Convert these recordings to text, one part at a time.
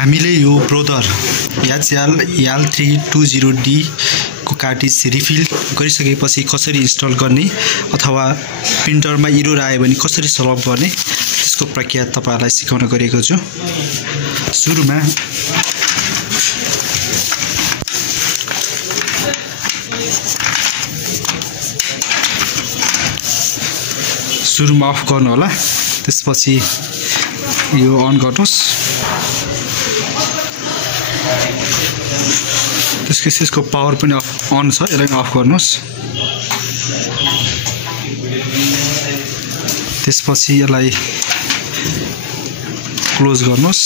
हामीले यो पदहर HL-2321D को कार्ट्रिज रिफिल गरिसकेपछि कसरी इन्स्टल गर्ने अथवा प्रिन्टरमा एरर आयो भने कसरी सल्भ गर्ने त्यसको प्रक्रिया तपाईहरुलाई सिकाउन गएको छु। सुरुमा अफ गर्नु होला, त्यसपछि यो अन गर्नुस्। त्यसको पावर पनि अन छ, यसलाई अफ गर्नुस्। त्यसपछि यसलाई क्लोज गर्नुस्।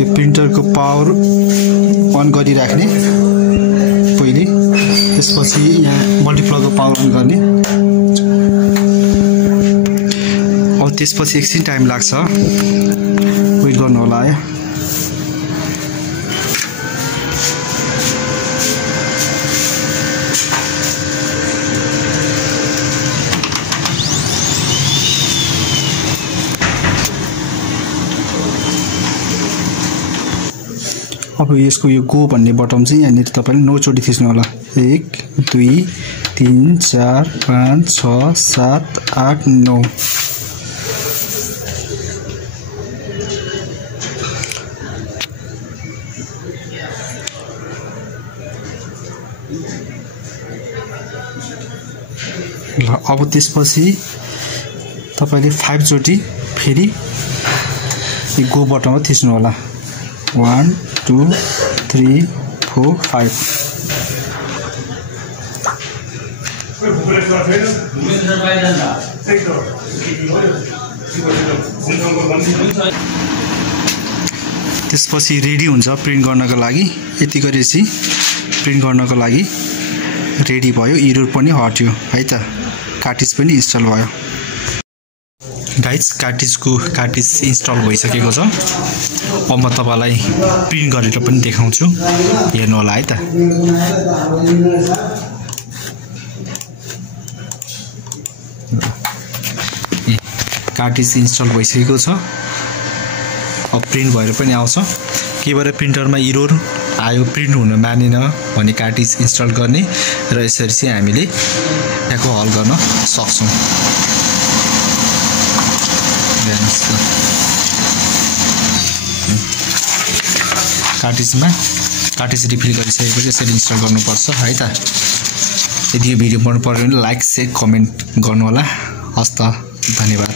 यो प्रिन्टरको पावर अन गरिराख्ने पहिले, त्यसपछि यहाँ मल्टिप्लरको पावर अन गर्ने। अब त्यसपछि एकछिन टाइम लाग्छ, वेट गर्नु होला है। अब यसको यो गो भन्ने बटन चाहिँ यहाँनिर तपाईले 9 चोटी थिच्नु होला। 1 2 3 4 5 6 7 8 9। ल अब त्यसपछि तपाईले 5 चोटी फेरि यो गो बटनमा थिच्नु होला। 1 2 3 4 5। त्यसपछि रेडी हुन्छ प्रिन्ट गर्नको लागि। यति गरेपछि प्रिन्ट गर्नको लागि रेडी भयो, एरर पनि हट्यो है त, कार्ट्रिज पनि इन्स्टल भयो। गाइज कार्ट्रिज इन्स्टल भइसकेको छ। अब म तपाईलाई प्रिन्ट गरेर पनि देखाउँछु, हेर्नु होला है त। कार्ट्रिज इन्स्टल भइसकेको छ। अब प्रिन्ट भएर पनि आउँछ। के भएर प्रिन्टरमा एरर आयो, प्रिन्ट हुन मानेन भने कार्ट्रिज इन्स्टल गर्ने र यसरी चाहिँ हामीले यहाँको हल गर्न सक्छौं। कार्ट्रिज रिफिल गरिसकेपछि यसरी इन्स्टल गर्नुपर्छ है त। यदि यो भिडियो मन पर्यो भने लाइक शेयर कमेन्ट गर्नु होला। हस्त, धन्यवाद।